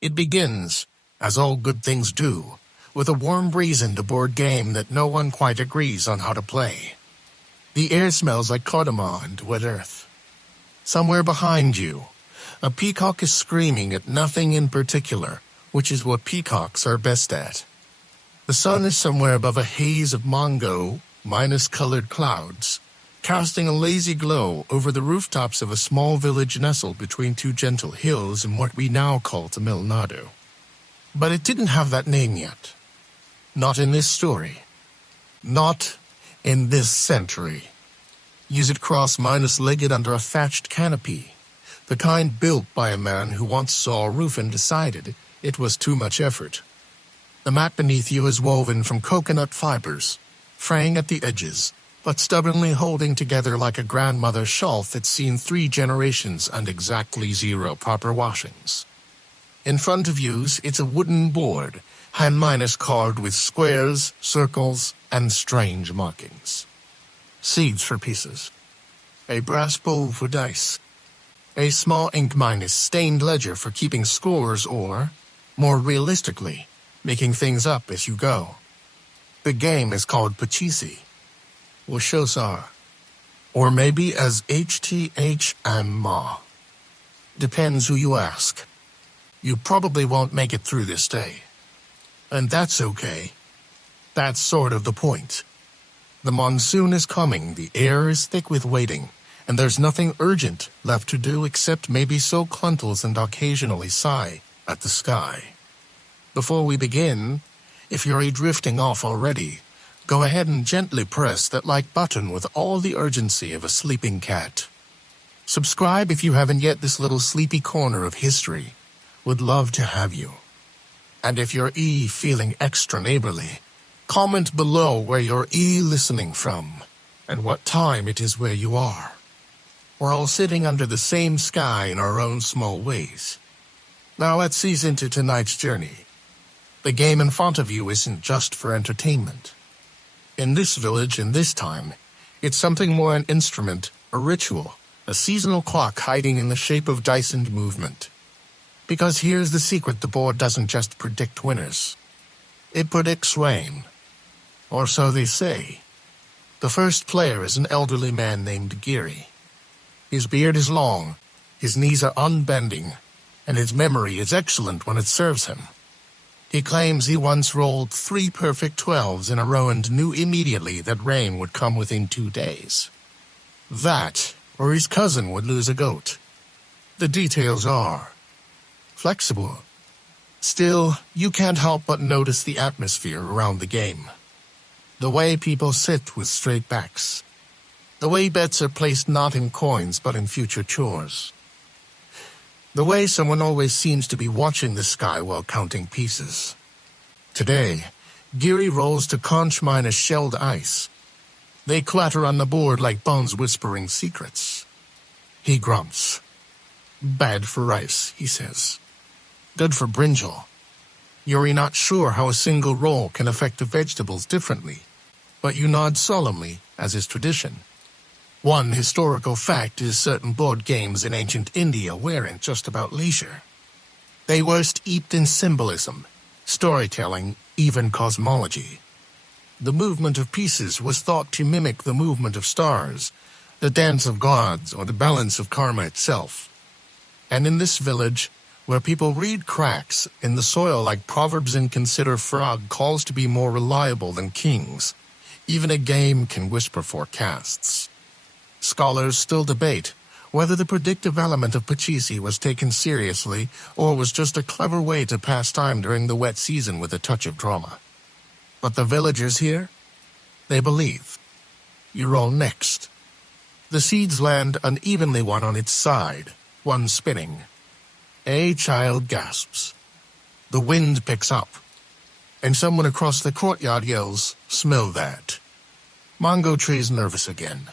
It begins, as all good things do, with a warm breeze and a board game that no one quite agrees on how to play. The air smells like cardamom and wet earth. Somewhere behind you, a peacock is screaming at nothing in particular, which is what peacocks are best at. The sun is somewhere above a haze of colored clouds, casting a lazy glow over the rooftops of a small village nestled between two gentle hills in what we now call Tamil Nadu. But it didn't have that name yet. Not in this story. Not in this century. Use it cross-legged under a thatched canopy, the kind built by a man who once saw a roof and decided it was too much effort. The mat beneath you is woven from coconut fibers, fraying at the edges, but stubbornly holding together like a grandmother's shawl that's seen 3 generations and exactly 0 proper washings. In front of you, it's a wooden board, carved with squares, circles, and strange markings. Seeds for pieces. A brass bowl for dice. A small ink-stained ledger for keeping scores or, more realistically, making things up as you go. The game is called Pachisi, or Shosar, or maybe as HTH and Ma. Depends who you ask. You probably won't make it through this day. And that's okay. That's sort of the point. The monsoon is coming, the air is thick with waiting, and there's nothing urgent left to do except maybe sow cluntles and occasionally sigh at the sky. Before we begin, if you're drifting off already, go ahead and gently press that like button with all the urgency of a sleeping cat. Subscribe if you haven't yet. This little sleepy corner of history would love to have you. And if you're feeling extra neighborly, comment below where you're listening from and what time it is where you are. We're all sitting under the same sky in our own small ways. Now let's ease into tonight's journey. The game in front of you isn't just for entertainment. In this village, in this time, it's something more: an instrument, a ritual, a seasonal clock hiding in the shape of dice and movement. Because here's the secret: the board doesn't just predict winners. It predicts rain. Or so they say. The first player is an elderly man named Giri. His beard is long, his knees are unbending, and his memory is excellent when it serves him. He claims he once rolled 3 perfect 12s in a row and knew immediately that rain would come within 2 days. That, or his cousin would lose a goat. The details are flexible. Still, you can't help but notice the atmosphere around the game. The way people sit with straight backs. The way bets are placed not in coins but in future chores. The way someone always seems to be watching the sky while counting pieces. Today, Giri rolls to conch minus shelled ice. They clatter on the board like bones whispering secrets. He grunts. Bad for rice, he says. Good for brinjal. You're not sure how a single roll can affect the vegetables differently, but you nod solemnly, as is tradition. One historical fact is certain board games in ancient India weren't just about leisure. They were steeped in symbolism, storytelling, even cosmology. The movement of pieces was thought to mimic the movement of stars, the dance of gods, or the balance of karma itself. And in this village, where people read cracks in the soil like proverbs and consider frog calls to be more reliable than kings, even a game can whisper forecasts. Scholars still debate whether the predictive element of Pachisi was taken seriously or was just a clever way to pass time during the wet season with a touch of drama. But the villagers here, they believe. You roll next. The seeds land unevenly, one on its side, one spinning. A child gasps. The wind picks up, and someone across the courtyard yells, "Smell that." Mango tree's nervous again.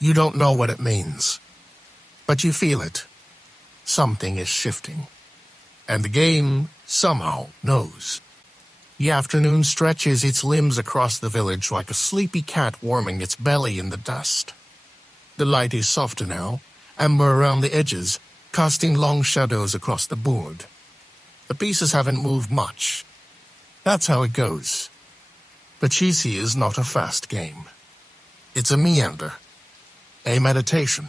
You don't know what it means, but you feel it. Something is shifting. And the game, somehow, knows. The afternoon stretches its limbs across the village like a sleepy cat warming its belly in the dust. The light is softer now, amber around the edges, casting long shadows across the board. The pieces haven't moved much. That's how it goes. Pachisi is not a fast game. It's a meander, a meditation,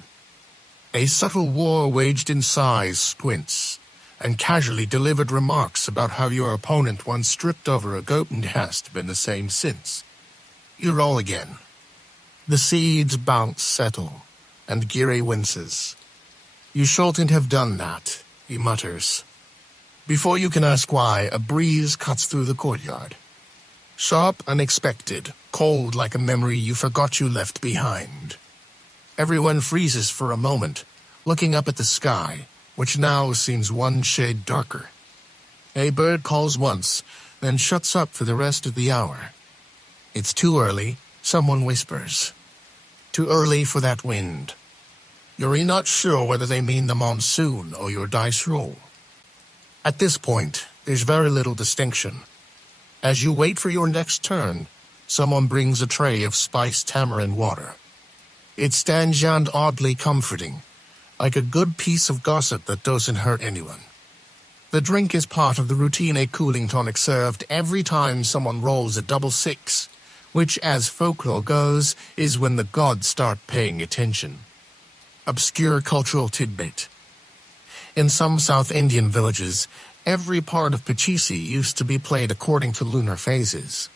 a subtle war waged in sighs, squints, and casually delivered remarks about how your opponent once stripped over a goat and hasn't been the same since. You roll again. The seeds bounce, settle, and Giri winces. You shouldn't have done that, he mutters. Before you can ask why, a breeze cuts through the courtyard. Sharp, unexpected, cold like a memory you forgot you left behind. Everyone freezes for a moment, looking up at the sky, which now seems one shade darker. A bird calls once, then shuts up for the rest of the hour. It's too early, someone whispers. Too early for that wind. You're not sure whether they mean the monsoon or your dice roll. At this point, there's very little distinction. As you wait for your next turn, someone brings a tray of spiced tamarind water. It stands out oddly comforting, like a good piece of gossip that doesn't hurt anyone. The drink is part of the routine, a cooling tonic served every time someone rolls a double six, which, as folklore goes, is when the gods start paying attention. Obscure cultural tidbit. In some South Indian villages, every part of Pachisi used to be played according to lunar phases.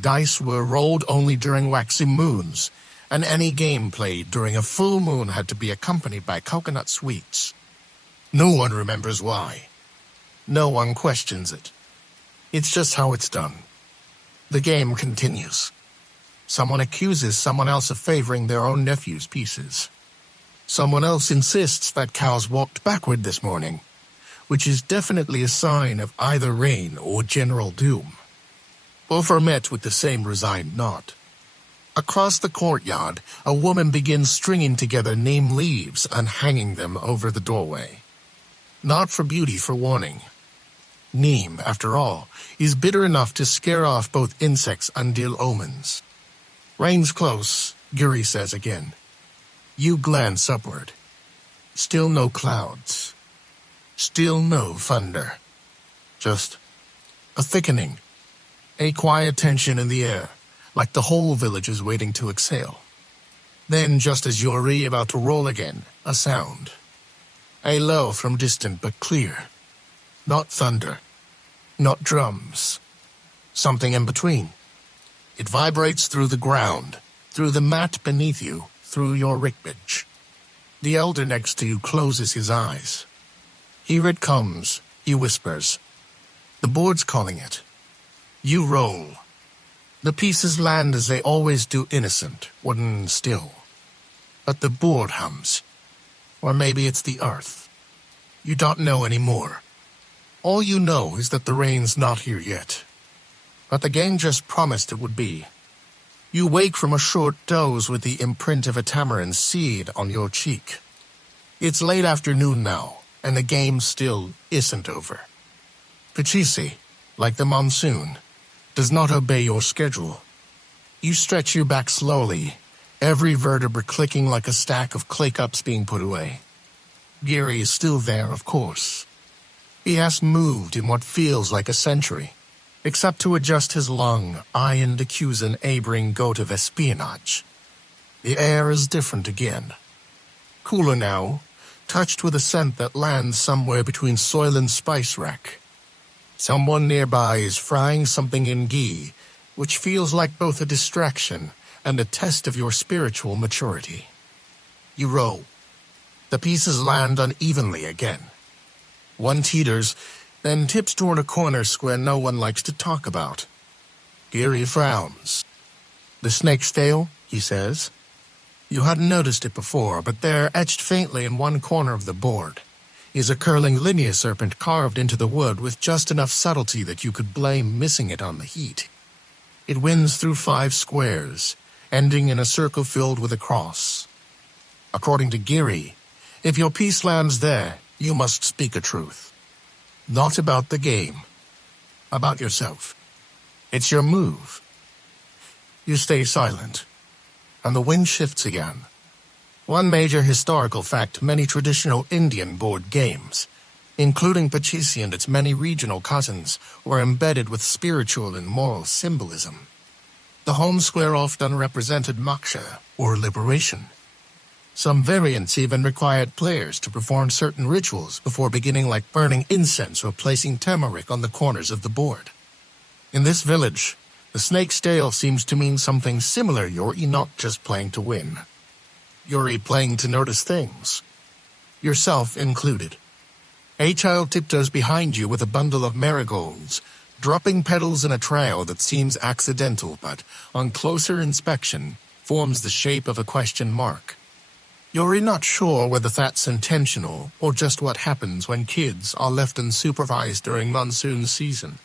Dice were rolled only during waxy moons, and any game played during a full moon had to be accompanied by coconut sweets. No one remembers why. No one questions it. It's just how it's done. The game continues. Someone accuses someone else of favoring their own nephew's pieces. Someone else insists that cows walked backward this morning, which is definitely a sign of either rain or general doom. Both are met with the same resigned nod. Across the courtyard, a woman begins stringing together neem leaves and hanging them over the doorway. Not for beauty, for warning. Neem, after all, is bitter enough to scare off both insects and ill omens. Rain's close, Giri says again. You glance upward. Still no clouds. Still no thunder. Just a thickening. A quiet tension in the air, like the whole village is waiting to exhale. Then, just as you're about to roll again, a sound. A low from distant but clear. Not thunder. Not drums. Something in between. It vibrates through the ground, through the mat beneath you, through your rickrage. The elder next to you closes his eyes. Here it comes, he whispers. The board's calling it. You roll. The pieces land as they always do, innocent, wooden, still. But the board hums. Or maybe it's the earth. You don't know anymore. All you know is that the rain's not here yet. But the game just promised it would be. You wake from a short doze with the imprint of a tamarind seed on your cheek. It's late afternoon now, and the game still isn't over. Pachisi, like the monsoon, does not obey your schedule. You stretch your back slowly, every vertebra clicking like a stack of clay cups being put away. Giri is still there, of course. He hasn't moved in what feels like a century, except to adjust his long, iron accuse an abring goat of espionage. The air is different again. Cooler now, touched with a scent that lands somewhere between soil and spice rack. Someone nearby is frying something in ghee, which feels like both a distraction and a test of your spiritual maturity. You roll. The pieces land unevenly again. One teeters, then tips toward a corner square no one likes to talk about. Giri frowns. The snake's tail, he says. You hadn't noticed it before, but there, etched faintly in one corner of the board, is a curling linear serpent carved into the wood with just enough subtlety that you could blame missing it on the heat. It winds through 5 squares, ending in a circle filled with a cross. According to Giri, if your piece lands there, you must speak a truth. Not about the game. About yourself. It's your move. You stay silent, and the wind shifts again. One major historical fact many traditional Indian board games. including Pachisi and its many regional cousins, were embedded with spiritual and moral symbolism. The home square often represented moksha, or liberation. Some variants even required players to perform certain rituals before beginning, like burning incense or placing turmeric on the corners of the board. In this village, the snake's tail seems to mean something similar. You're not just playing to win. You're playing to notice things, yourself included. A child tiptoes behind you with a bundle of marigolds, dropping petals in a trail that seems accidental but, on closer inspection, forms the shape of a question mark. You're not sure whether that's intentional or just what happens when kids are left unsupervised during monsoon season.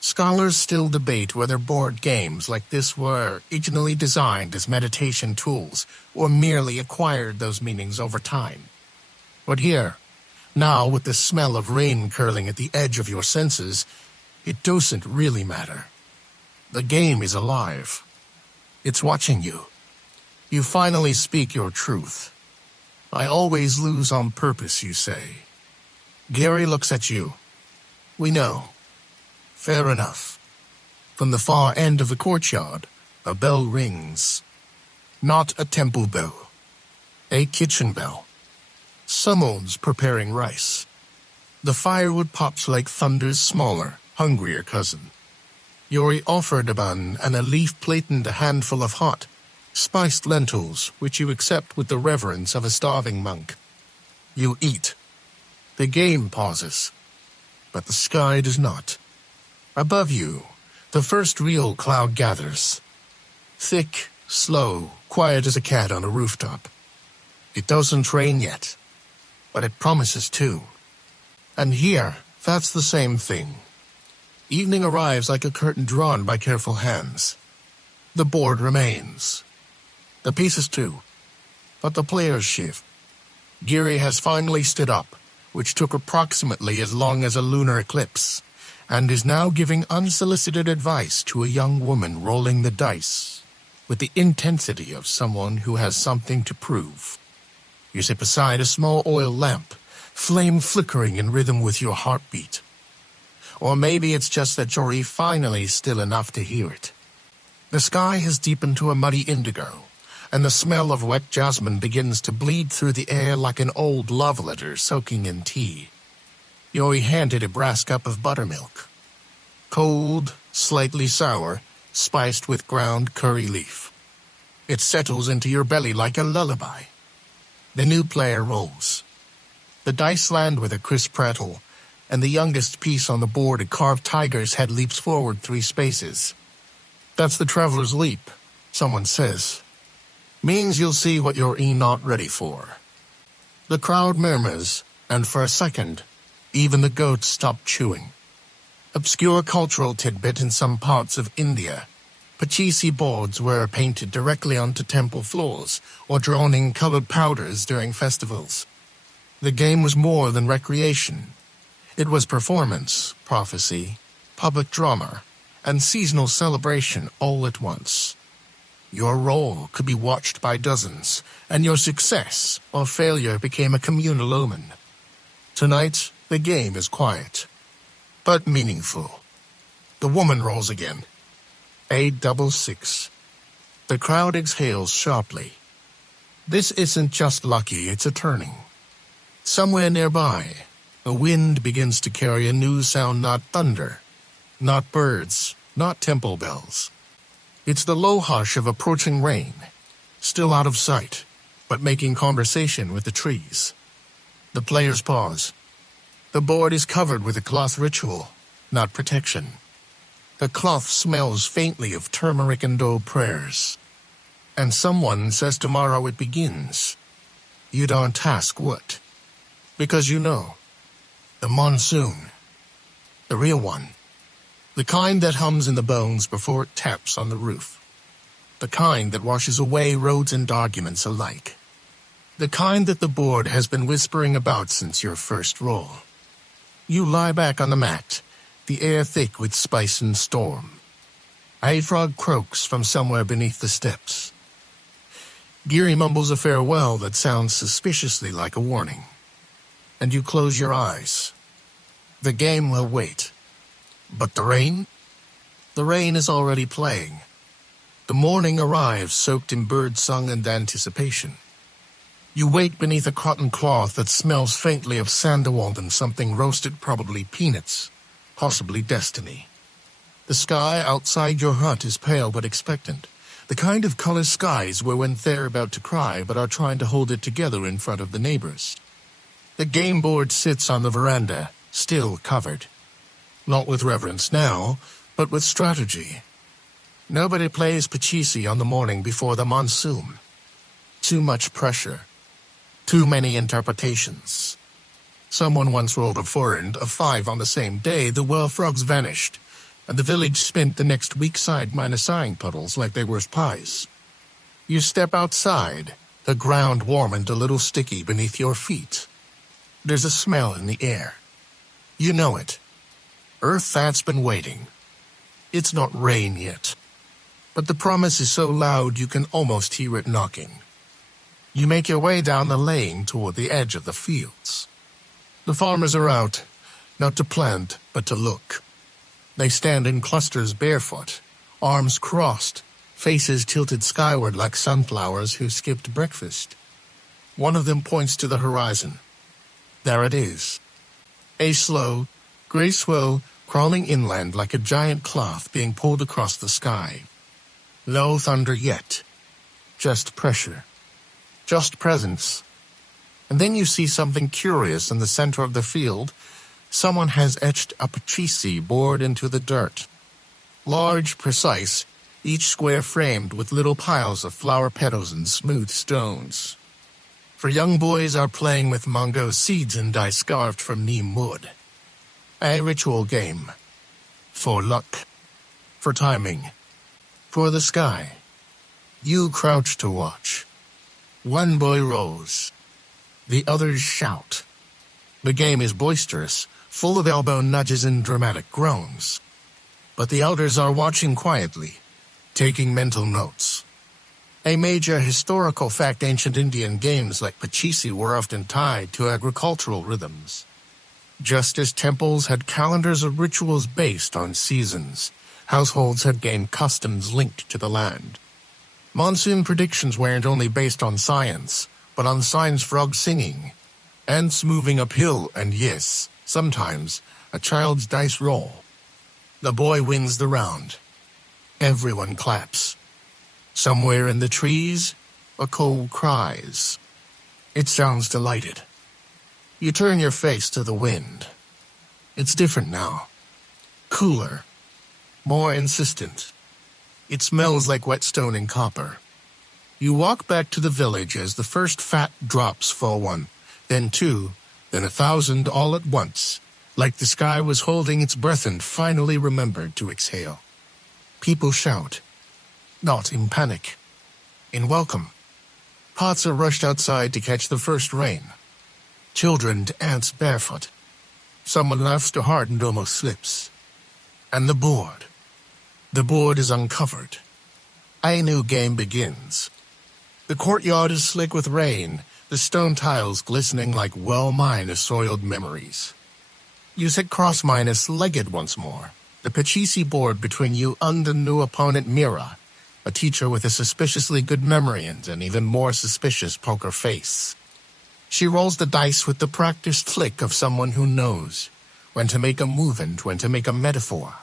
Scholars still debate whether board games like this were originally designed as meditation tools or merely acquired those meanings over time. But here, now with the smell of rain curling at the edge of your senses, it doesn't really matter. The game is alive. It's watching you. You finally speak your truth. I always lose on purpose, you say. Gary looks at you. We know. Fair enough. From the far end of the courtyard, a bell rings. Not a temple bell. A kitchen bell. Someone's preparing rice. The firewood pops like thunder's smaller, hungrier cousin. Yuri offered a bun and a leaf plate and a handful of hot, spiced lentils, which you accept with the reverence of a starving monk. You eat. The game pauses, but the sky does not. Above you, the first real cloud gathers. Thick, slow, quiet as a cat on a rooftop. It doesn't rain yet, but it promises to. And here, that's the same thing. Evening arrives like a curtain drawn by careful hands. The board remains. The pieces too. But the players shift. Giri has finally stood up, which took approximately as long as a lunar eclipse, and is now giving unsolicited advice to a young woman rolling the dice, with the intensity of someone who has something to prove. You sit beside a small oil lamp, flame flickering in rhythm with your heartbeat. Or maybe it's just that you're finally still enough to hear it. The sky has deepened to a muddy indigo, and the smell of wet jasmine begins to bleed through the air like an old love letter soaking in tea. Yuri handed a brass cup of buttermilk. Cold, slightly sour, spiced with ground curry leaf. It settles into your belly like a lullaby. The new player rolls. The dice land with a crisp rattle, and the youngest piece on the board, a carved tiger's head, leaps forward 3 spaces. That's the traveler's leap, someone says. Means you'll see what you're not ready for. The crowd murmurs, and for a second, even the goats stop chewing. Obscure cultural tidbit: in some parts of India, Pachisi boards were painted directly onto temple floors or drawn in colored powders during festivals. The game was more than recreation. It was performance, prophecy, public drama, and seasonal celebration all at once. Your role could be watched by dozens, and your success or failure became a communal omen. Tonight, the game is quiet, but meaningful. The woman rolls again. A double 6. The crowd exhales sharply. This isn't just lucky, it's a turning. Somewhere nearby, the wind begins to carry a new sound, not thunder, not birds, not temple bells. It's the low hush of approaching rain, still out of sight, but making conversation with the trees. The players pause. The board is covered with a cloth ritual, not protection. The cloth smells faintly of turmeric and old prayers. And someone says tomorrow it begins. You don't ask what. Because you know. The monsoon. The real one. The kind that hums in the bones before it taps on the roof. The kind that washes away roads and arguments alike. The kind that the board has been whispering about since your first roll. You lie back on the mat, the air thick with spice and storm. A frog croaks from somewhere beneath the steps. Giri mumbles a farewell that sounds suspiciously like a warning. and you close your eyes. The game will wait. But the rain? The rain is already playing. The morning arrives soaked in birdsong and anticipation. You wait beneath a cotton cloth that smells faintly of sandalwood and something roasted, probably peanuts, possibly destiny. The sky outside your hut is pale but expectant, the kind of color skies where when they're about to cry but are trying to hold it together in front of the neighbors. The game board sits on the veranda, still covered. Not with reverence now, but with strategy. Nobody plays Pachisi on the morning before the monsoon. Too much pressure. Too many interpretations. Someone once rolled a 4 and a 5 on the same day. The well frogs vanished, and the village spent the next week side-minusing puddles like they were pies. You step outside, the ground warm and a little sticky beneath your feet. There's a smell in the air. You know it. Earth that's been waiting. It's not rain yet, but the promise is so loud you can almost hear it knocking. You make your way down the lane toward the edge of the fields. The farmers are out, not to plant, but to look. They stand in clusters barefoot, arms crossed, faces tilted skyward like sunflowers who skipped breakfast. One of them points to the horizon. There it is. A slow, gray swell crawling inland like a giant cloth being pulled across the sky. No thunder yet. Just pressure. Just presence. And then you see something curious in the center of the field. Someone has etched a Pachisi board into the dirt. Large, precise, each square framed with little piles of flower petals and smooth stones. For young boys are playing with mango seeds and dice carved from neem wood. A ritual game. For luck. For timing. For the sky. You crouch to watch. One boy rolls. The others shout. The game is boisterous, full of elbow nudges and dramatic groans. But the elders are watching quietly, taking mental notes. A major historical fact: ancient Indian games like Pachisi were often tied to agricultural rhythms. Just as temples had calendars of rituals based on seasons, households had gained customs linked to the land. Monsoon predictions weren't only based on science, but on signs frogs singing, ants moving uphill, and yes, sometimes, a child's dice roll. The boy wins the round. Everyone claps. Somewhere in the trees, a coal cries. It sounds delighted. You turn your face to the wind. It's different now. Cooler. More insistent. It smells like whetstone and copper. You walk back to the village as the first fat drops fall, 1, then 2, then 1,000 all at once, like the sky was holding its breath and finally remembered to exhale. People shout. Not in panic. In welcome. Pots are rushed outside to catch the first rain. Children dance barefoot. Someone laughs too hard and almost slips. And the board. The board is uncovered. A new game begins. The courtyard is slick with rain, the stone tiles glistening like well-mined soiled memories. You sit cross-legged once more, the Pachisi board between you and the new opponent Mira, a teacher with a suspiciously good memory and an even more suspicious poker face. She rolls the dice with the practiced flick of someone who knows when to make a move and when to make a metaphor.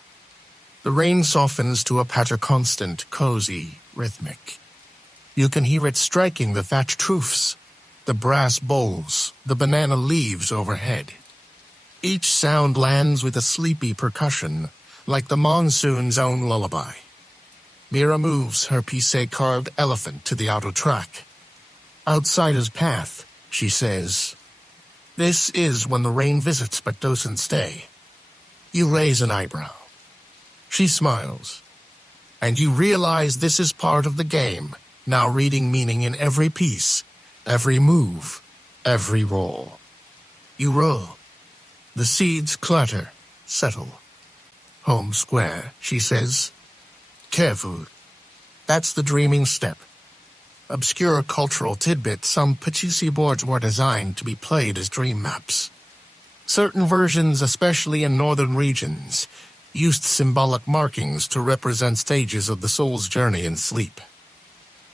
The rain softens to a patter, constant, cozy, rhythmic. You can hear it striking the thatched roofs, the brass bowls, the banana leaves overhead. Each sound lands with a sleepy percussion, like the monsoon's own lullaby. Mira moves her pisse-carved elephant to the outer track. Outsider's path, she says. This is when the rain visits but doesn't stay. You raise an eyebrow. She smiles. And you realize this is part of the game, now reading meaning in every piece, every move, every roll. You roll. The seeds clatter, settle. Home square, she says. Careful. That's the dreaming step. Obscure cultural tidbit: some Pachisi boards were designed to be played as dream maps. Certain versions, especially in northern regions, used symbolic markings to represent stages of the soul's journey in sleep.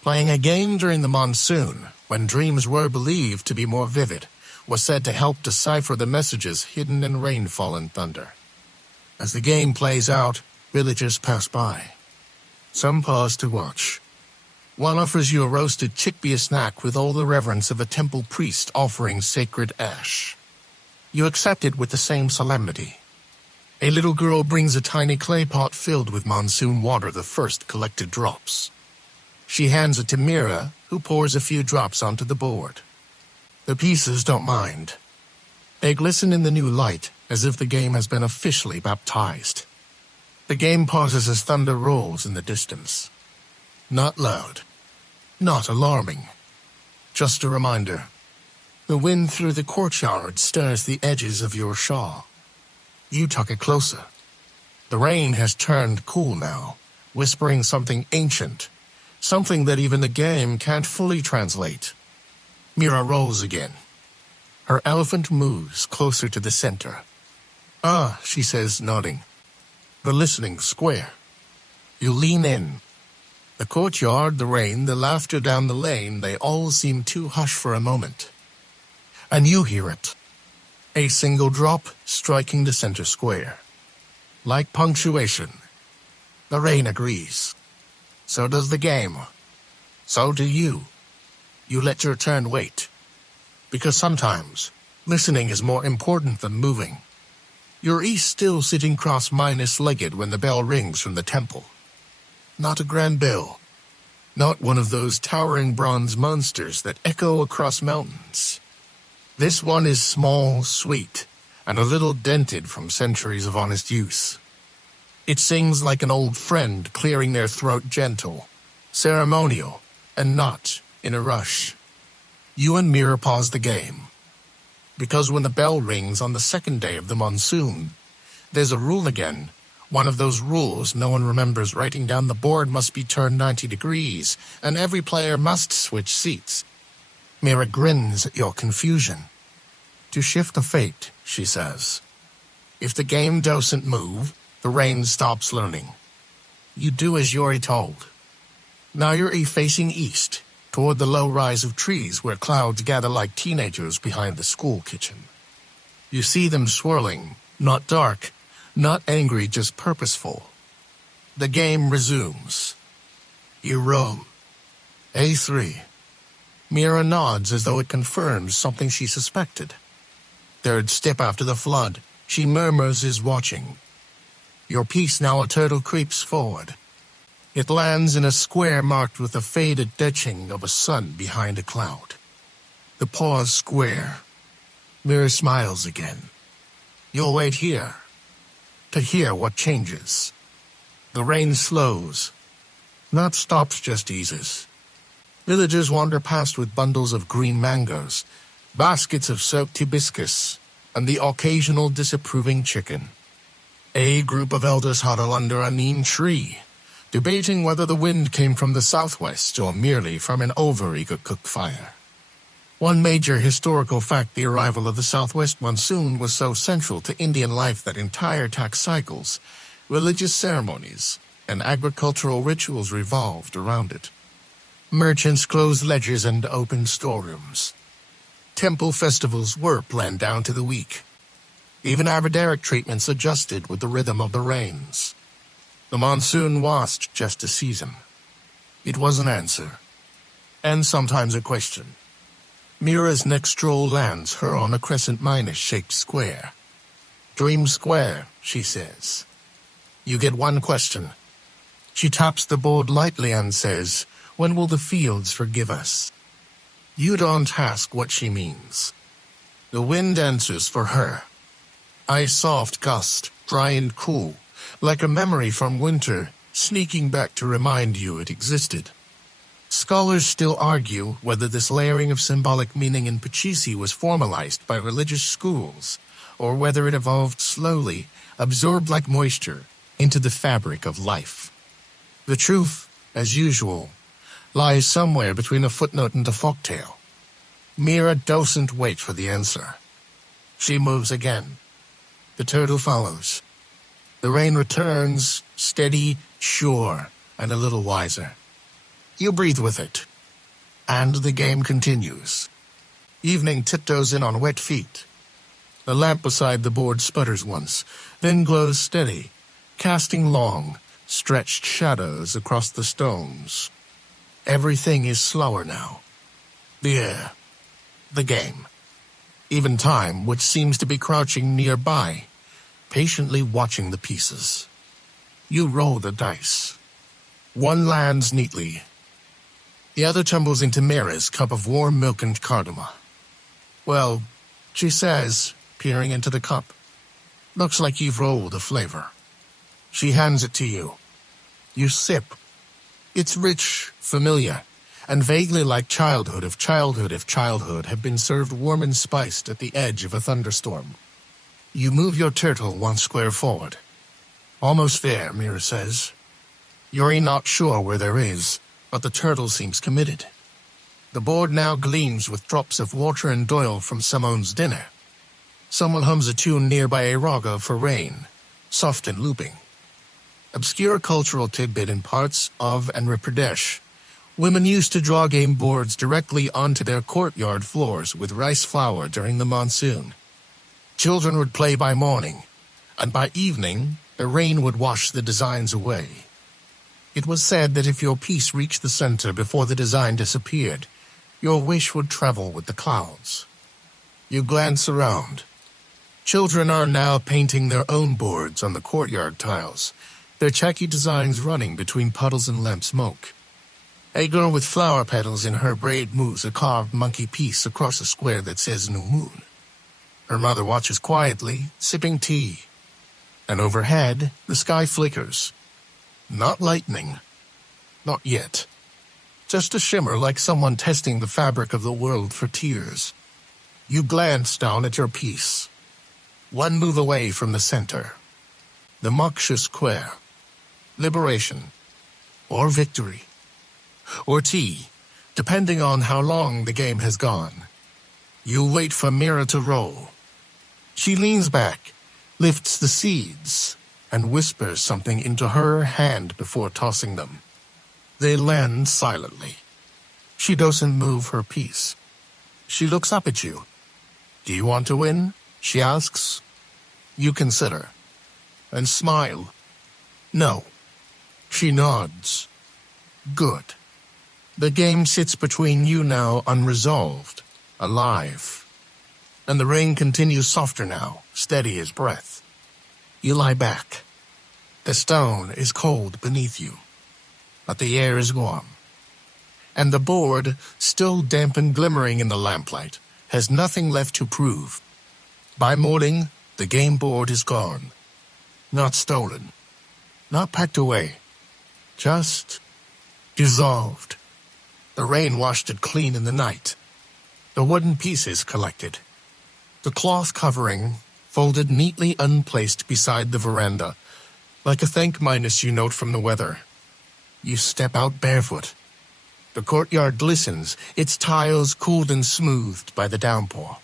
Playing a game during the monsoon, when dreams were believed to be more vivid, was said to help decipher the messages hidden in rainfall and thunder. As the game plays out, villagers pass by. Some pause to watch. One offers you a roasted chickpea snack with all the reverence of a temple priest offering sacred ash. You accept it with the same solemnity. A little girl brings a tiny clay pot filled with monsoon water, the first collected drops. She hands it to Mira, who pours a few drops onto the board. The pieces don't mind. They glisten in the new light, as if the game has been officially baptized. The game pauses as thunder rolls in the distance. Not loud. Not alarming. Just a reminder. The wind through the courtyard stirs the edges of your shawl. You tuck it closer. The rain has turned cool now, whispering something ancient, something that even the game can't fully translate. Mira rolls again. Her elephant moves closer to the center. "Ah," she says, nodding. "The listening square." You lean in. The courtyard, the rain, the laughter down the lane, they all seem too hushed for a moment. And you hear it. A single drop striking the center square. Like punctuation. The rain agrees. So does the game. So do you. You let your turn wait. Because sometimes, listening is more important than moving. You're still sitting cross-legged when the bell rings from the temple. Not a grand bell. Not one of those towering bronze monsters that echo across mountains. This one is small, sweet, and a little dented from centuries of honest use. It sings like an old friend, clearing their throat gentle, ceremonial, and not in a rush. You and Mira pause the game. Because when the bell rings on the second day of the monsoon, there's a rule again. One of those rules no one remembers writing down. The board must be turned 90 degrees, and every player must switch seats. Mira grins at your confusion. To shift the fate, she says. If the game doesn't move, the rain stops learning. You do as you're told. Now you're facing east, toward the low rise of trees where clouds gather like teenagers behind the school kitchen. You see them swirling, not dark, not angry, just purposeful. The game resumes. You roll. A3. Mira nods as though it confirms something she suspected. Third step after the flood, she murmurs is watching. Your piece, now a turtle, creeps forward. It lands in a square marked with a faded etching of a sun behind a cloud. The pause square. Mira smiles again. You'll wait here, to hear what changes. The rain slows. Not stops, just eases. Villagers wander past with bundles of green mangoes, baskets of soaked hibiscus, and the occasional disapproving chicken. A group of elders huddle under a neem tree, debating whether the wind came from the southwest or merely from an over-eager cook fire. One major historical fact: the arrival of the southwest monsoon was so central to Indian life that entire tax cycles, religious ceremonies, and agricultural rituals revolved around it. Merchants closed ledgers and opened storerooms. Temple festivals were planned down to the week. Even Avadaric treatments adjusted with the rhythm of the rains. The monsoon wasn't just a season. It was an answer, and sometimes a question. Mira's next stroll lands her on a crescent-shaped square. Dream Square, she says. You get one question. She taps the board lightly and says, "When will the fields forgive us?" You don't ask what she means. The wind answers for her. A soft gust, dry and cool, like a memory from winter, sneaking back to remind you it existed. Scholars still argue whether this layering of symbolic meaning in Pachisi was formalized by religious schools, or whether it evolved slowly, absorbed like moisture, into the fabric of life. The truth, as usual, lies somewhere between a footnote and a folktale. Mira doesn't wait for the answer. She moves again. The turtle follows. The rain returns, steady, sure, and a little wiser. You breathe with it. And the game continues. Evening tiptoes in on wet feet. The lamp beside the board sputters once, then glows steady, casting long, stretched shadows across the stones. Everything is slower now. The air. The game. Even time, which seems to be crouching nearby, patiently watching the pieces. You roll the dice. One lands neatly. The other tumbles into Mira's cup of warm milk and cardamom. Well, she says, peering into the cup. Looks like you've rolled a flavor. She hands it to you. You sip. It's rich, familiar, and vaguely like childhood if childhood had been served warm and spiced at the edge of a thunderstorm. You move your turtle one square forward. Almost there, Mira says. You're not sure where there is, but the turtle seems committed. The board now gleams with drops of water and oil from Simone's dinner. Someone hums a tune nearby a raga for rain, soft and looping. Obscure cultural tidbit in parts of Andhra Pradesh. Women used to draw game boards directly onto their courtyard floors with rice flour during the monsoon. Children would play by morning, and by evening, the rain would wash the designs away. It was said that if your piece reached the center before the design disappeared, your wish would travel with the clouds. You glance around. Children are now painting their own boards on the courtyard tiles, their checky designs running between puddles and lamp smoke. A girl with flower petals in her braid moves a carved monkey piece across a square that says New Moon. Her mother watches quietly, sipping tea. And overhead, the sky flickers. Not lightning. Not yet. Just a shimmer like someone testing the fabric of the world for tears. You glance down at your piece. One move away from the center. The Moksha Square. Liberation. Or victory. Or tea, depending on how long the game has gone. You wait for Mira to roll. She leans back, lifts the seeds, and whispers something into her hand before tossing them. They land silently. She doesn't move her piece. She looks up at you. Do you want to win? She asks. You consider. And smile. No. She nods. Good. The game sits between you now unresolved, alive. And the rain continues softer now, steady as breath. You lie back. The stone is cold beneath you, but the air is warm. And the board, still damp and glimmering in the lamplight, has nothing left to prove. By morning, the game board is gone. Not stolen. Not packed away. Just dissolved. The rain washed it clean in the night. The wooden pieces collected. The cloth covering folded neatly unplaced beside the veranda, like a thank-minus you note from the weather. You step out barefoot. The courtyard glistens, its tiles cooled and smoothed by the downpour.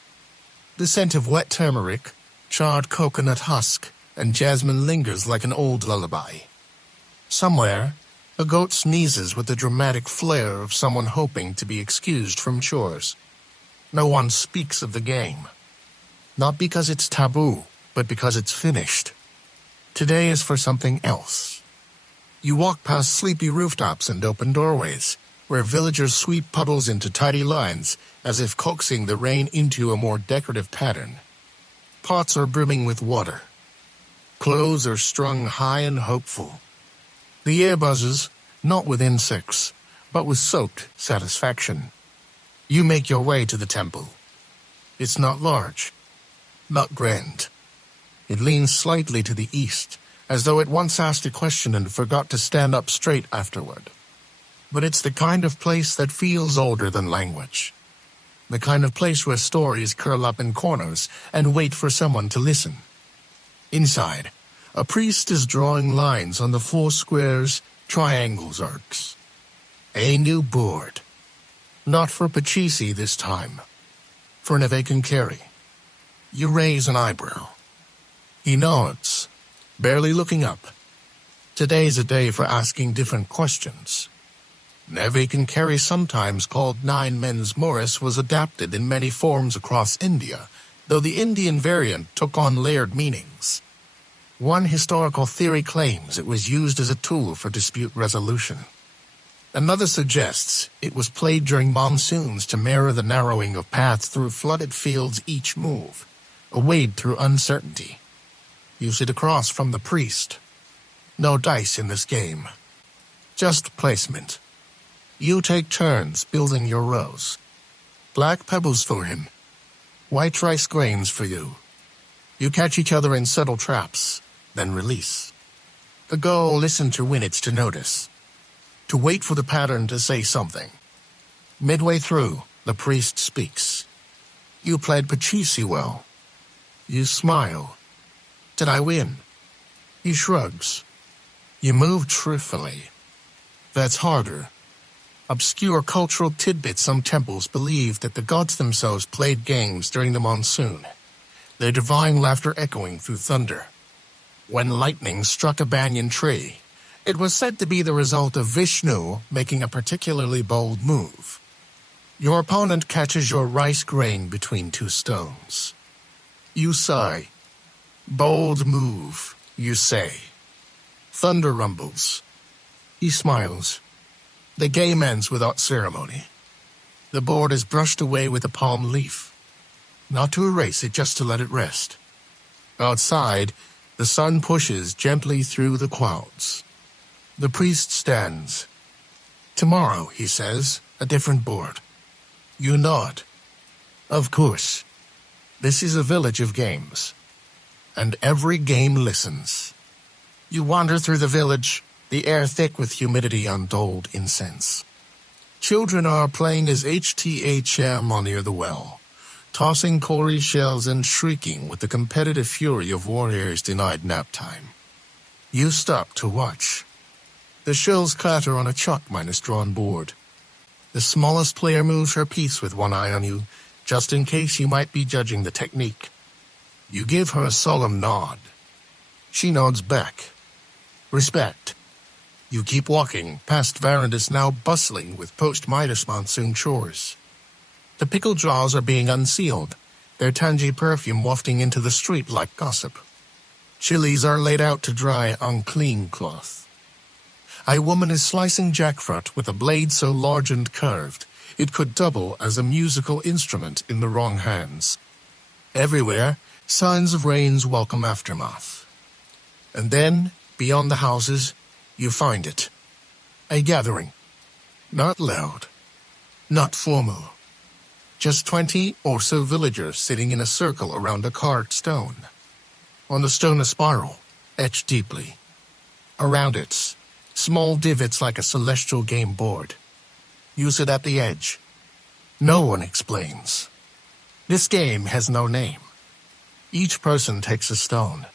The scent of wet turmeric, charred coconut husk, and jasmine lingers like an old lullaby. Somewhere, a goat sneezes with the dramatic flair of someone hoping to be excused from chores. No one speaks of the game. Not because it's taboo, but because it's finished. Today is for something else. You walk past sleepy rooftops and open doorways, where villagers sweep puddles into tidy lines, as if coaxing the rain into a more decorative pattern. Pots are brimming with water. Clothes are strung high and hopeful. The air buzzes, not with insects, but with soaked satisfaction. You make your way to the temple. It's not large, not grand. It leans slightly to the east, as though it once asked a question and forgot to stand up straight afterward. But it's the kind of place that feels older than language. The kind of place where stories curl up in corners and wait for someone to listen. Inside, a priest is drawing lines on the 4 squares, triangles, arcs. A new board. Not for Pachisi this time. For Neve can carry. You raise an eyebrow. He nods, barely looking up. Today's a day for asking different questions. Nevi can carry, sometimes called Nine Men's Morris, was adapted in many forms across India, though the Indian variant took on layered meanings. One historical theory claims it was used as a tool for dispute resolution. Another suggests it was played during monsoons to mirror the narrowing of paths through flooded fields each move, a wade through uncertainty. Use it across from the priest. No dice in this game. Just placement. You take turns building your rows. Black pebbles for him. White rice grains for you. You catch each other in subtle traps, then release. The goal isn't to win, it's to notice. To wait for the pattern to say something. Midway through, the priest speaks. You played Pachisi well. You smile. Did I win? He shrugs. You moved truthfully. That's harder. Obscure cultural tidbits. Some temples believe that the gods themselves played games during the monsoon, their divine laughter echoing through thunder. When lightning struck a banyan tree, it was said to be the result of Vishnu making a particularly bold move. Your opponent catches your rice grain between two stones. You sigh. Bold move, you say. Thunder rumbles. He smiles. The game ends without ceremony. The board is brushed away with a palm leaf. Not to erase it, just to let it rest. Outside, the sun pushes gently through the clouds. The priest stands. Tomorrow, he says, a different board. You nod. Of course. This is a village of games. And every game listens. You wander through the village, the air thick with humidity, untold incense. Children are playing as HTHM near the well, tossing cowrie shells and shrieking with the competitive fury of warriors denied nap time. You stop to watch. The shells clatter on a chalk-drawn board. The smallest player moves her piece with one eye on you, just in case you might be judging the technique. You give her a solemn nod. She nods back. Respect. You keep walking past verandas now bustling with post-Midas monsoon chores. The pickle jars are being unsealed, their tangy perfume wafting into the street like gossip. Chilies are laid out to dry on clean cloth. A woman is slicing jackfruit with a blade so large and curved it could double as a musical instrument in the wrong hands. Everywhere, signs of rain's welcome aftermath. And then, beyond the houses, you find it. A gathering. Not loud. Not formal. Just 20 or so villagers sitting in a circle around a carved stone. On the stone a spiral, etched deeply. Around it, small divots like a celestial game board. You sit at the edge. No one explains. This game has no name. Each person takes a stone,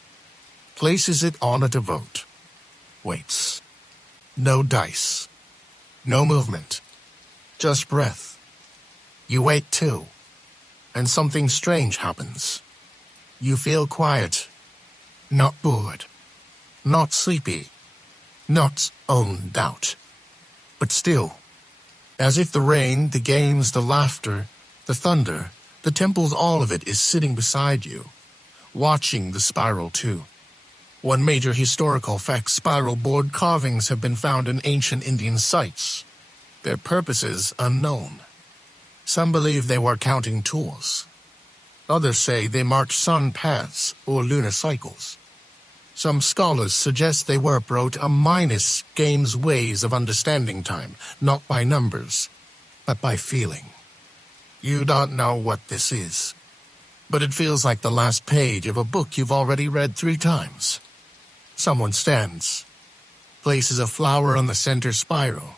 places it on a devote, waits. No dice. No movement. Just breath. You wait too, and something strange happens. You feel quiet, not bored, not sleepy, not owned out, but still, as if the rain, the games, the laughter, the thunder, the temples, all of it is sitting beside you, watching the spiral too. One major historical fact: spiral board carvings have been found in ancient Indian sites. Their purposes unknown. Some believe they were counting tools. Others say they marked sun paths or lunar cycles. Some scholars suggest they were pro-minus games, ways of understanding time, not by numbers, but by feeling. You don't know what this is, but it feels like the last page of a book you've already read 3 times. Someone stands, places a flower on the center spiral.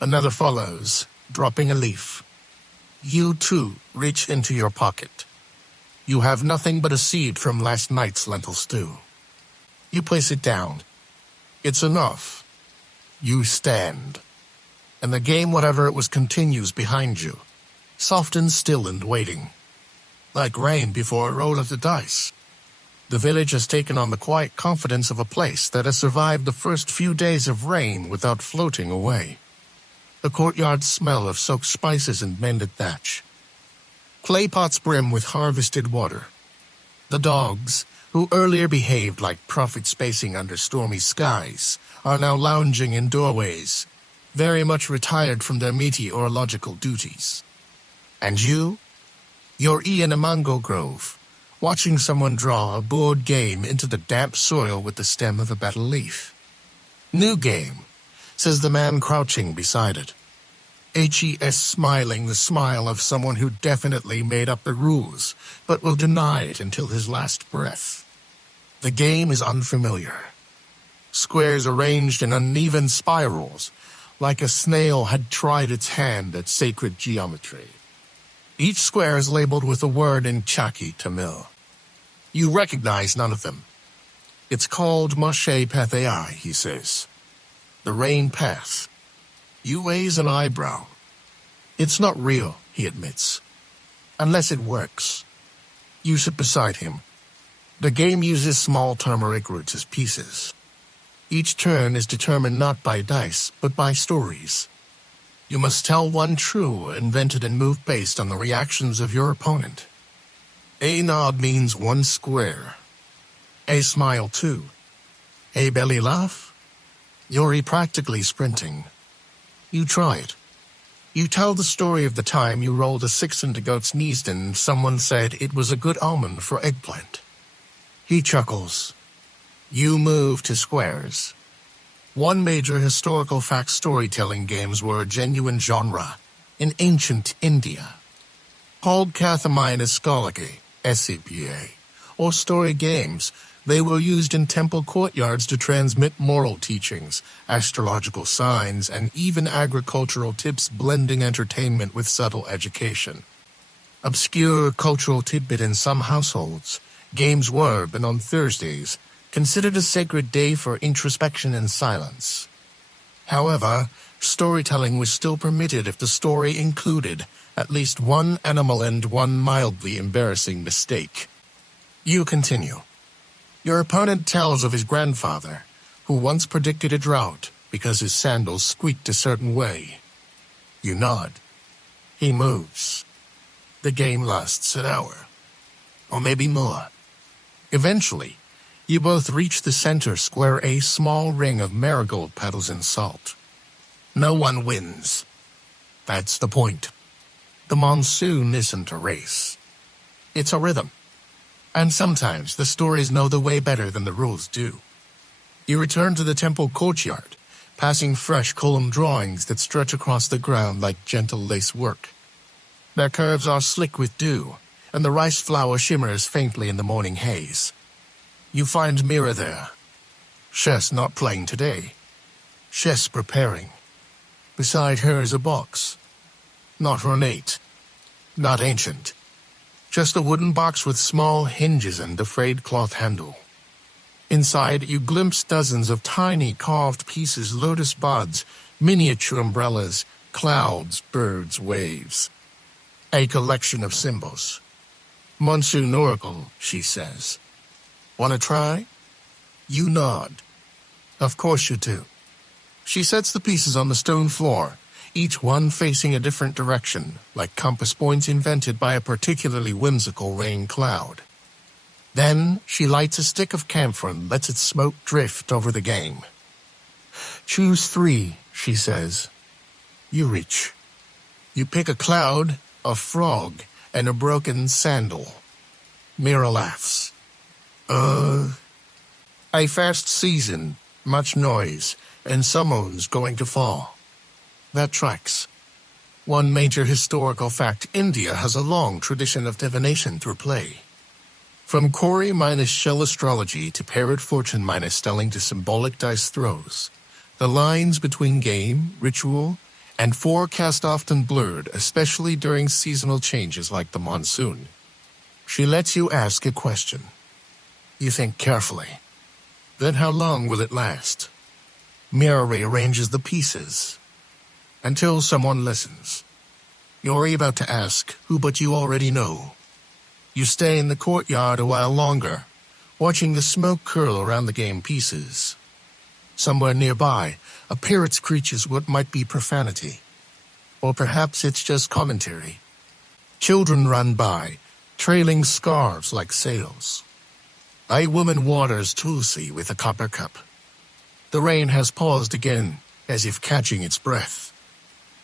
Another follows, dropping a leaf. You, too, reach into your pocket. You have nothing but a seed from last night's lentil stew. You place it down. It's enough. You stand. And the game, whatever it was, continues behind you, soft and still and waiting. like rain before a roll of the dice. The village has taken on the quiet confidence of a place that has survived the first few days of rain without floating away. The courtyard's smell of soaked spices and mended thatch. Clay pots brim with harvested water. The dogs, who earlier behaved like prophets pacing under stormy skies, are now lounging in doorways, very much retired from their meteorological duties. And you? You're in a mango grove, watching someone draw a board game into the damp soil with the stem of a betel leaf. "New game," says the man crouching beside it. HES smiling the smile of someone who definitely made up the rules, but will deny it until his last breath. The game is unfamiliar. Squares arranged in uneven spirals, like a snail had tried its hand at sacred geometry. Each square is labeled with a word in Chaki Tamil. You recognize none of them. "It's called Moshe Pathai," he says. "The rain path." You raise an eyebrow. "It's not real," he admits. "Unless it works." You sit beside him. The game uses small turmeric roots as pieces. Each turn is determined not by dice, but by stories. You must tell one true, invented and move based on the reactions of your opponent. A nod means one square. A smile, two. A belly laugh? You're practically sprinting. You try it. You tell the story of the time you rolled a 6 into goat's knees and someone said it was a good omen for eggplant. He chuckles. You move to squares. One major historical fact storytelling games were a genuine genre in ancient India, called Kathamina Skolaki, SCPA, or story games. They were used in temple courtyards to transmit moral teachings, astrological signs, and even agricultural tips, blending entertainment with subtle education. Obscure cultural tidbit in some households, games were, but on Thursdays, considered a sacred day for introspection and silence. However, storytelling was still permitted if the story included at least one animal and one mildly embarrassing mistake. You continue. Your opponent tells of his grandfather, who once predicted a drought because his sandals squeaked a certain way. You nod. He moves. The game lasts an hour, or maybe more. Eventually, you both reach the center square, a small ring of marigold petals and salt. No one wins. That's the point. The monsoon isn't a race. It's a rhythm. And sometimes the stories know the way better than the rules do. You return to the temple courtyard, passing fresh column drawings that stretch across the ground like gentle lace work. Their curves are slick with dew, and the rice flour shimmers faintly in the morning haze. You find Mira there. She's not playing today. She's preparing. Beside her is a box. Not ornate. Not ancient. Just a wooden box with small hinges and a frayed cloth handle. Inside, you glimpse dozens of tiny carved pieces, lotus buds, miniature umbrellas, clouds, birds, waves. A collection of symbols. Monsoon Oracle, she says. "Want to try?" You nod. Of course you do. She sets the pieces on the stone floor, each one facing a different direction, like compass points invented by a particularly whimsical rain cloud. Then she lights a stick of camphor and lets its smoke drift over the game. "Choose 3, she says. You reach. You pick a cloud, a frog, and a broken sandal. Mira laughs. A fast season, much noise, and someone's going to fall. That tracks. One major historical fact, India has a long tradition of divination through play. From Kori minus shell astrology to parrot fortune minus stelling to symbolic dice throws, the lines between game, ritual, and forecast often blurred, especially during seasonal changes like the monsoon. She lets you ask a question. You think carefully. Then how long will it last? Mira rearranges the pieces. Until someone listens. You're about to ask who, but you already know. You stay in the courtyard a while longer, watching the smoke curl around the game pieces. Somewhere nearby, a parrot screeches what might be profanity. Or perhaps it's just commentary. Children run by, trailing scarves like sails. A woman waters tulsi with a copper cup. The rain has paused again, as if catching its breath.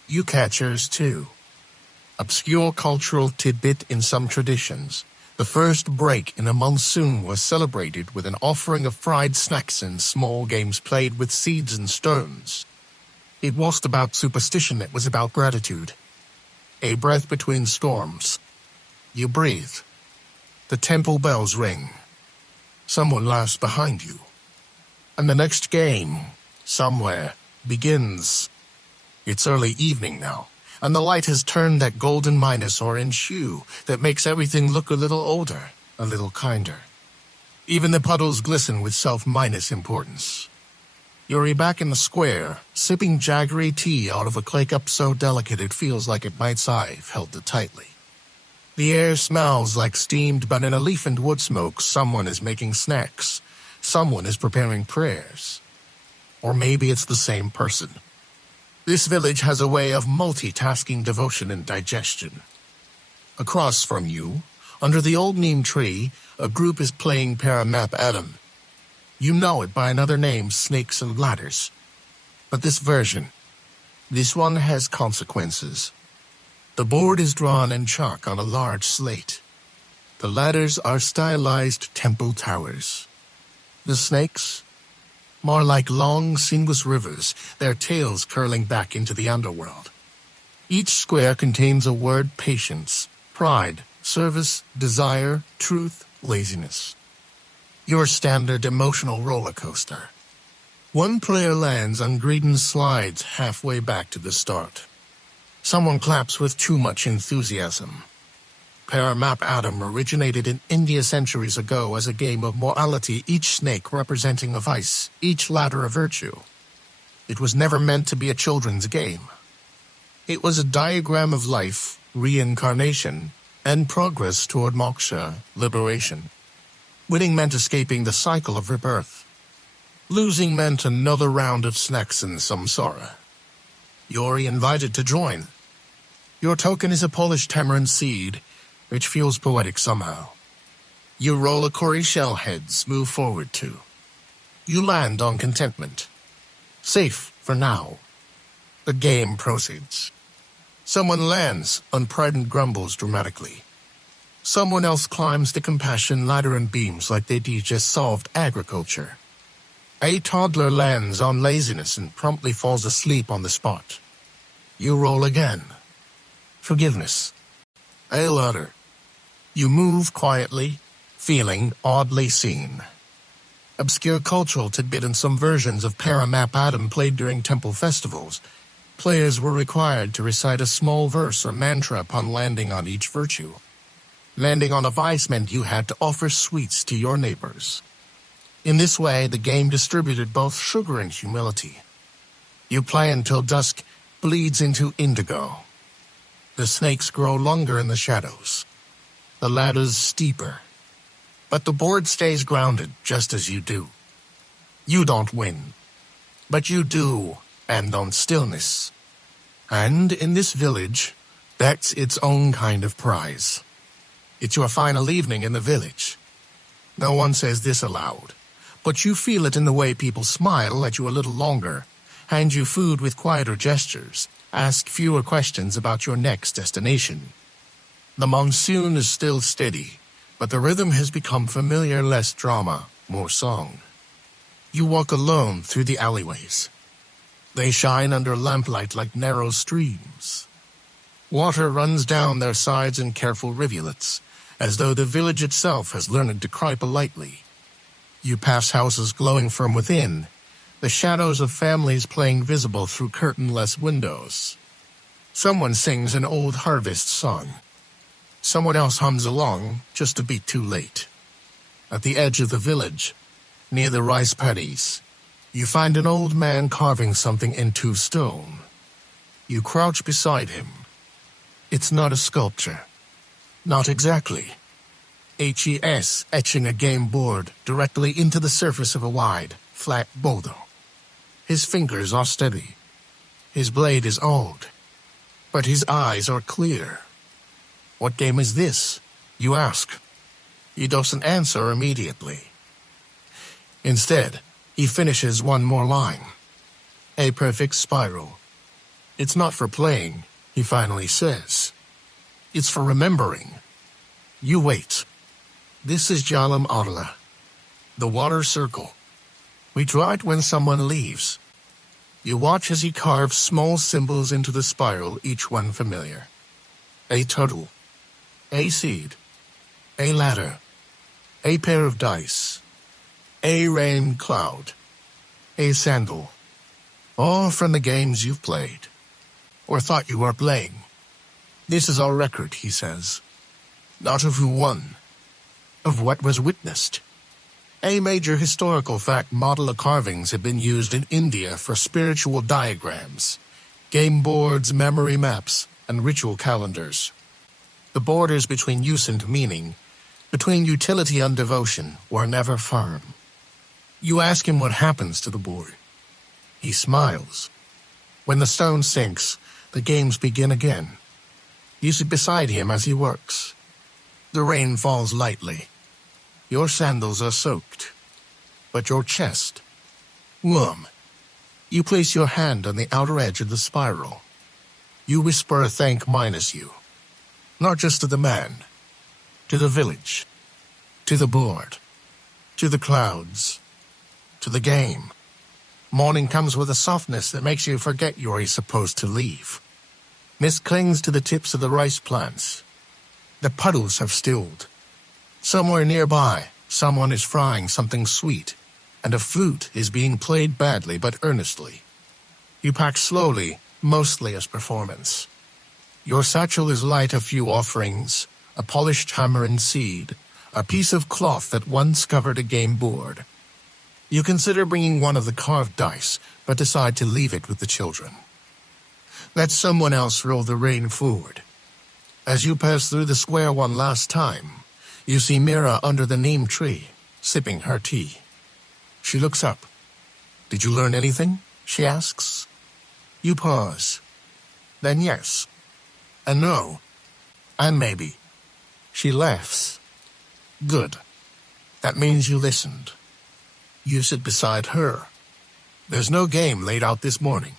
You catch yours too. Obscure cultural tidbit in some traditions. The first break in a monsoon was celebrated with an offering of fried snacks and small games played with seeds and stones. It wasn't about superstition, it was about gratitude. A breath between storms. You breathe. The temple bells ring. Someone laughs behind you. And the next game, somewhere, begins. It's early evening now, and the light has turned that golden minus orange hue that makes everything look a little older, a little kinder. Even the puddles glisten with self-minus importance. You're back in the square, sipping jaggery tea out of a clay cup so delicate it feels like it might sigh if held it tightly. The air smells like steamed, but in a leaf and wood smoke, someone is making snacks. Someone is preparing prayers. Or maybe it's the same person. This village has a way of multitasking devotion and digestion. Across from you, under the old neem tree, a group is playing Paramap Adam. You know it by another name, Snakes and Ladders. But this one has consequences. The board is drawn in chalk on a large slate. The ladders are stylized temple towers. The snakes? More like long, sinuous rivers, their tails curling back into the underworld. Each square contains a word: patience, pride, service, desire, truth, laziness. Your standard emotional roller coaster. One player lands on Greedon slides halfway back to the start. Someone claps with too much enthusiasm. Paramap Adam originated in India centuries ago as a game of morality, each snake representing a vice, each ladder a virtue. It was never meant to be a children's game. It was a diagram of life, reincarnation, and progress toward moksha, liberation. Winning meant escaping the cycle of rebirth. Losing meant another round of snacks and samsara. You're invited to join. Your token is a polished tamarind seed, which feels poetic somehow. You roll a Cory shell heads, move forward to. You land on contentment. Safe for now. The game proceeds. Someone lands on pride and grumbles dramatically. Someone else climbs the compassion ladder and beams like they just solved agriculture. A toddler lands on laziness and promptly falls asleep on the spot. You roll again. Forgiveness. A ladder. You move quietly, feeling oddly seen. Obscure cultural tidbit in some versions of Paramap Adam played during temple festivals. Players were required to recite a small verse or mantra upon landing on each virtue. Landing on a vice meant you had to offer sweets to your neighbors. In this way, the game distributed both sugar and humility. You play until dusk bleeds into indigo. The snakes grow longer in the shadows. The ladders steeper. But the board stays grounded just as you do. You don't win. But you do, and on stillness. And in this village, that's its own kind of prize. It's your final evening in the village. No one says this aloud, but you feel it in the way people smile at you a little longer, hand you food with quieter gestures, ask fewer questions about your next destination. The monsoon is still steady, but the rhythm has become familiar, less drama, more song. You walk alone through the alleyways. They shine under lamplight like narrow streams. Water runs down their sides in careful rivulets, as though the village itself has learned to cry politely. You pass houses glowing from within, the shadows of families playing visible through curtain-less windows. Someone sings an old harvest song. Someone else hums along, just a beat too late. At the edge of the village, near the rice paddies, you find an old man carving something into stone. You crouch beside him. It's not a sculpture. Not exactly. HES etching a game board directly into the surface of a wide, flat boulder. His fingers are steady. His blade is old, but his eyes are clear. What game is this? You ask. He doesn't answer immediately. Instead, he finishes one more line. A perfect spiral. It's not for playing, he finally says. It's for remembering. You wait. This is Jalam Arla, the water circle. We draw it when someone leaves. You watch as he carves small symbols into the spiral, each one familiar. A turtle. A seed. A ladder. A pair of dice. A rain cloud. A sandal. All from the games you've played, or thought you were playing. This is our record, he says. Not of who won, of what was witnessed. A major historical fact: model carvings have been used in India for spiritual diagrams, game boards, memory maps, and ritual calendars. The borders between use and meaning, between utility and devotion, were never firm. You ask him what happens to the board. He smiles. When the stone sinks, the games begin again. You sit beside him as he works. The rain falls lightly. Your sandals are soaked, but your chest, warm. You place your hand on the outer edge of the spiral. You whisper a thank minus you, not just to the man, to the village, to the board, to the clouds, to the game. Morning comes with a softness that makes you forget you're supposed to leave. Mist clings to the tips of the rice plants. The puddles have stilled. Somewhere nearby, someone is frying something sweet, and a flute is being played badly but earnestly. You pack slowly, mostly as performance. Your satchel is light: a few offerings, a polished hammer and seed, a piece of cloth that once covered a game board. You consider bringing one of the carved dice, but decide to leave it with the children. Let someone else roll the rain forward. As you pass through the square one last time, you see Mira under the neem tree, sipping her tea. She looks up. Did you learn anything? She asks. You pause. Then yes. And no. And maybe. She laughs. Good. That means you listened. You sit beside her. There's no game laid out this morning.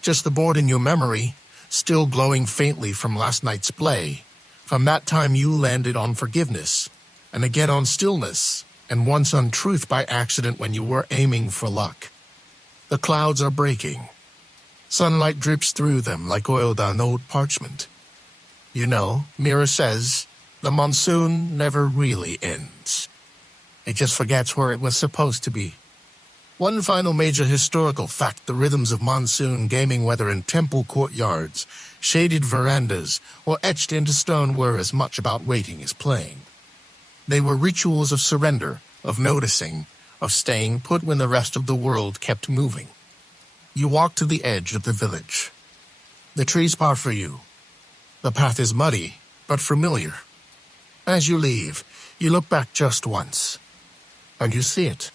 Just the board in your memory, still glowing faintly from last night's play, from that time you landed on forgiveness, and again on stillness, and once on truth by accident when you were aiming for luck. The clouds are breaking. Sunlight drips through them like oiled on old parchment. You know, Mira says, the monsoon never really ends. It just forgets where it was supposed to be. One final major historical fact: the rhythms of monsoon gaming, whether in temple courtyards, shaded verandas, or etched into stone, were as much about waiting as playing. They were rituals of surrender, of noticing, of staying put when the rest of the world kept moving. You walk to the edge of the village. The trees part for you. The path is muddy, but familiar. As you leave, you look back just once, and you see it.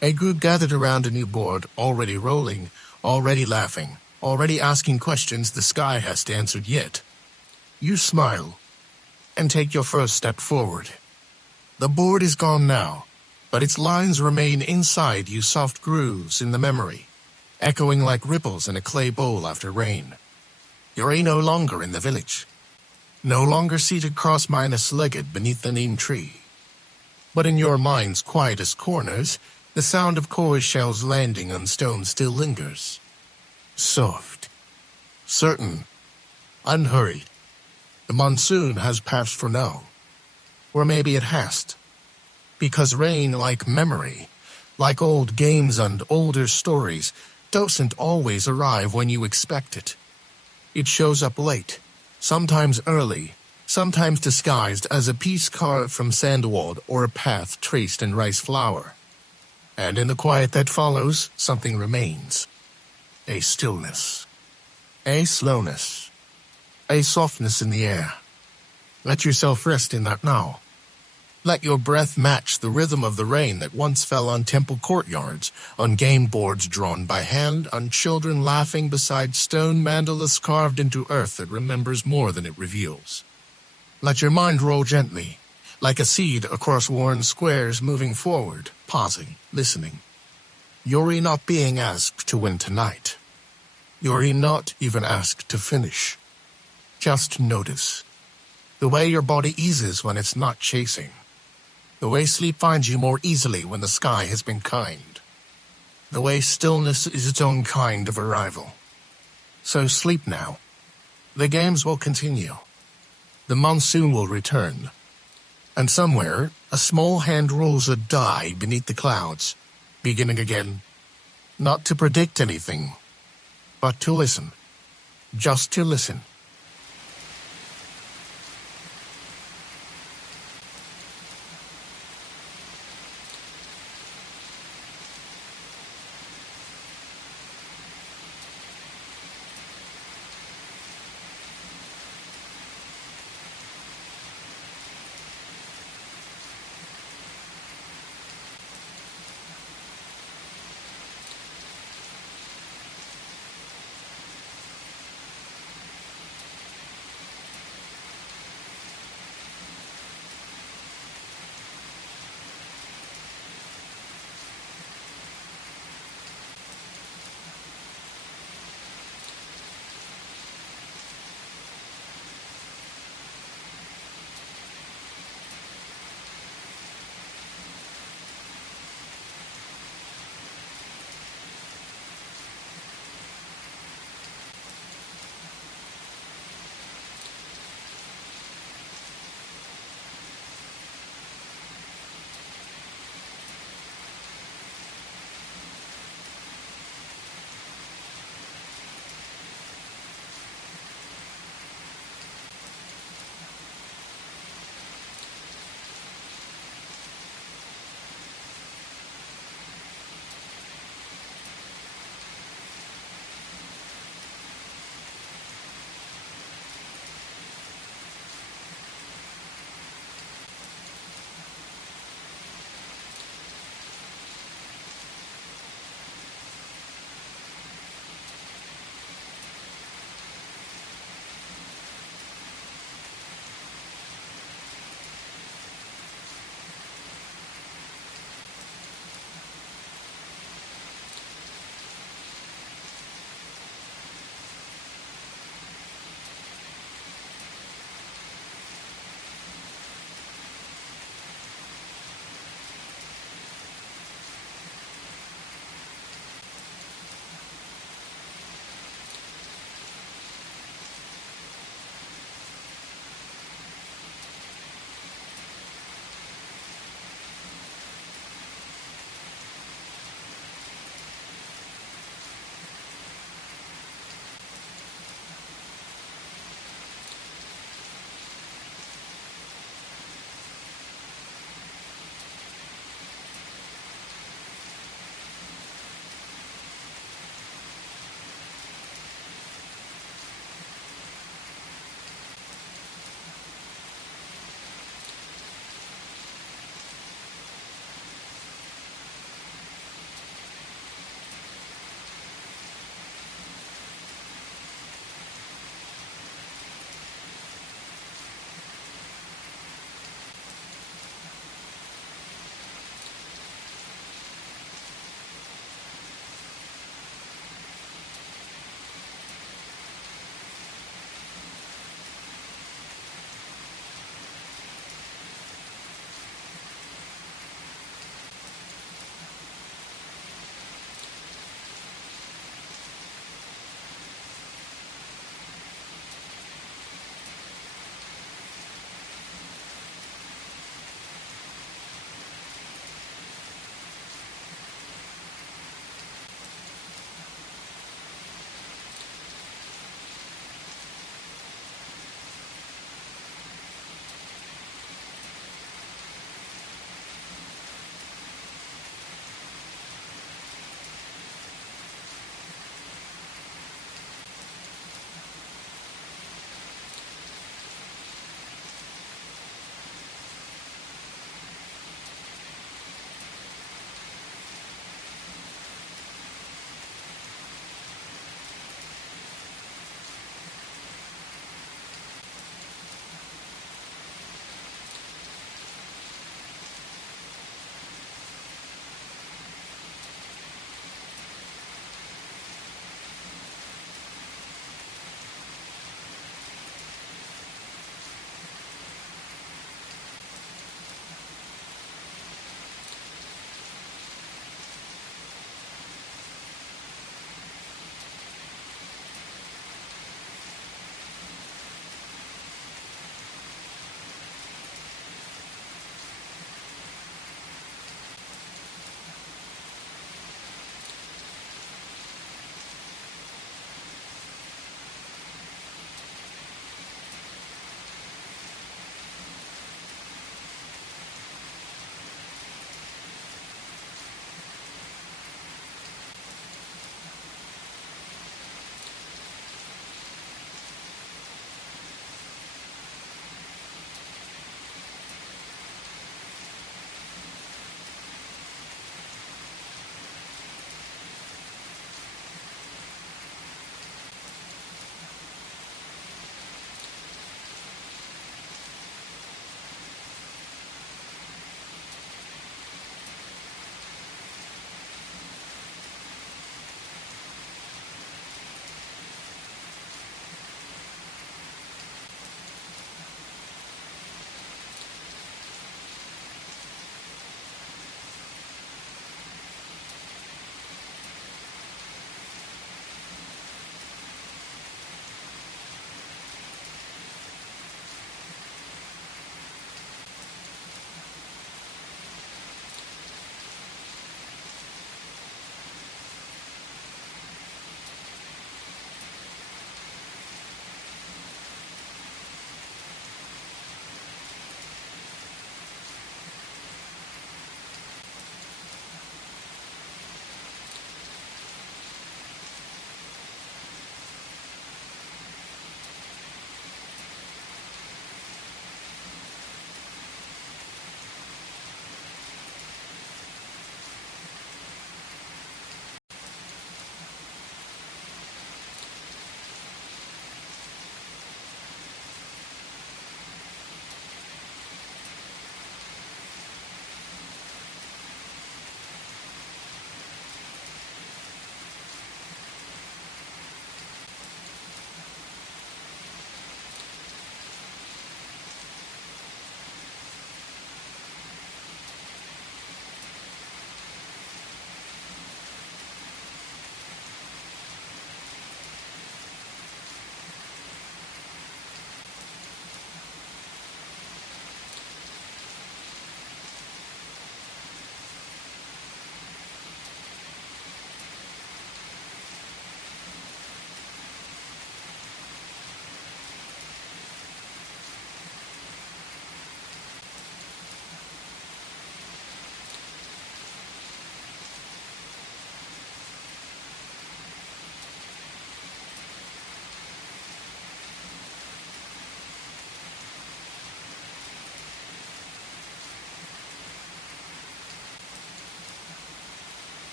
A group gathered around a new board, already rolling, already laughing, already asking questions the sky hasn't answered yet. You smile and take your first step forward. The board is gone now, but its lines remain inside you, soft grooves in the memory, echoing like ripples in a clay bowl after rain. You're no longer in the village, no longer seated cross-legged beneath the neem tree. But in your mind's quietest corners, the sound of chorus shells landing on stone still lingers. Soft, certain, unhurried. The monsoon has passed for now. Or maybe it hasn't. Because rain, like memory, like old games and older stories, doesn't always arrive when you expect it. It shows up late, sometimes early, sometimes disguised as a piece carved from sandalwood or a path traced in rice flour. And in the quiet that follows, something remains. A stillness. A slowness. A softness in the air. Let yourself rest in that now. Let your breath match the rhythm of the rain that once fell on temple courtyards, on game boards drawn by hand, on children laughing beside stone mandalas carved into earth that remembers more than it reveals. Let your mind roll gently, like a seed across worn squares, moving forward, pausing, listening. You're not being asked to win tonight. You're not even asked to finish. Just notice. The way your body eases when it's not chasing. The way sleep finds you more easily when the sky has been kind. The way stillness is its own kind of arrival. So sleep now. The games will continue. The monsoon will return. And somewhere, a small hand rolls a die beneath the clouds, beginning again. Not to predict anything, but to listen. Just to listen.